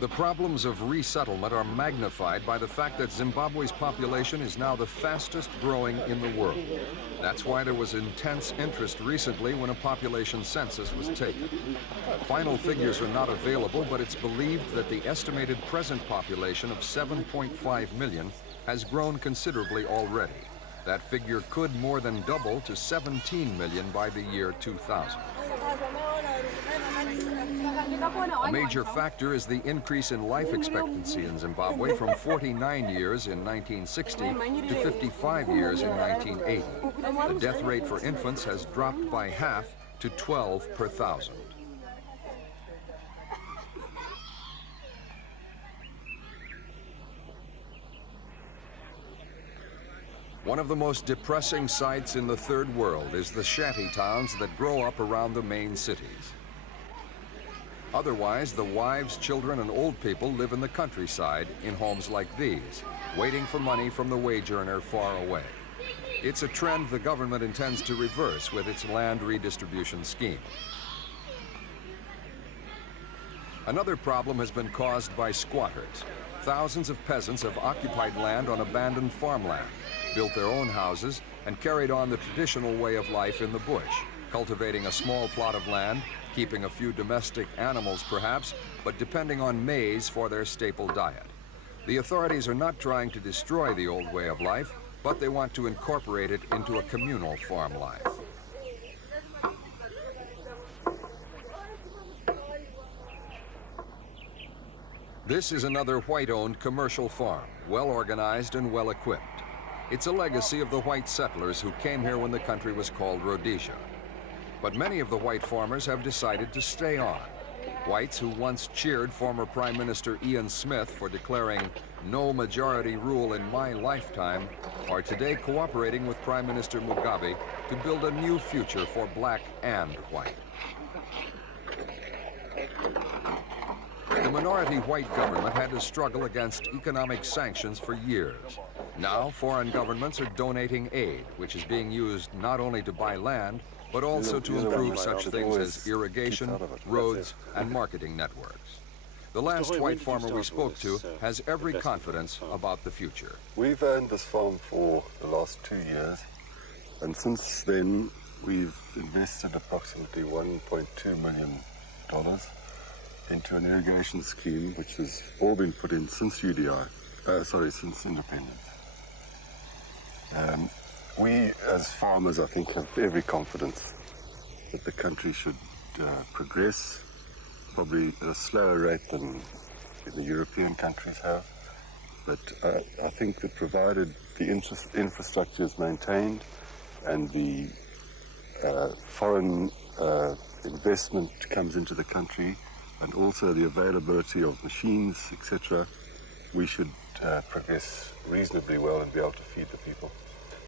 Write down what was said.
The problems of resettlement are magnified by the fact that Zimbabwe's population is now the fastest growing in the world. That's why there was intense interest recently when a population census was taken. Final figures are not available, but it's believed that the estimated present population of 7.5 million has grown considerably already. That figure could more than double to 17 million by the year 2000. A major factor is the increase in life expectancy in Zimbabwe from 49 years in 1960 to 55 years in 1980. The death rate for infants has dropped by half to 12 per thousand. One of the most depressing sights in the third world is the shanty towns that grow up around the main cities. Otherwise, the wives, children, and old people live in the countryside in homes like these, waiting for money from the wage earner far away. It's a trend the government intends to reverse with its land redistribution scheme. Another problem has been caused by squatters. Thousands of peasants have occupied land on abandoned farmland, built their own houses, and carried on the traditional way of life in the bush, cultivating a small plot of land, keeping a few domestic animals perhaps, but depending on maize for their staple diet. The authorities are not trying to destroy the old way of life, but they want to incorporate it into a communal farm life. This is another white-owned commercial farm, well organized and well equipped. It's a legacy of the white settlers who came here when the country was called Rhodesia. But many of the white farmers have decided to stay on. Whites who once cheered former Prime Minister Ian Smith for declaring no majority rule in my lifetime are today cooperating with Prime Minister Mugabe to build a new future for black and white. The minority white government had to struggle against economic sanctions for years. Now foreign governments are donating aid, which is being used not only to buy land, but also to improve such things as irrigation, roads, and marketing networks. The last white farmer we spoke to has every confidence about the future. We've owned this farm for the last 2 years, and since then we've invested approximately $1.2 million into an irrigation scheme which has all been put in since since independence. We, as farmers, I think, have every confidence that the country should progress, probably at a slower rate than the European countries have. But I think that provided the infrastructure is maintained and the foreign investment comes into the country, and also the availability of machines, etc., we should progress reasonably well and be able to feed the people.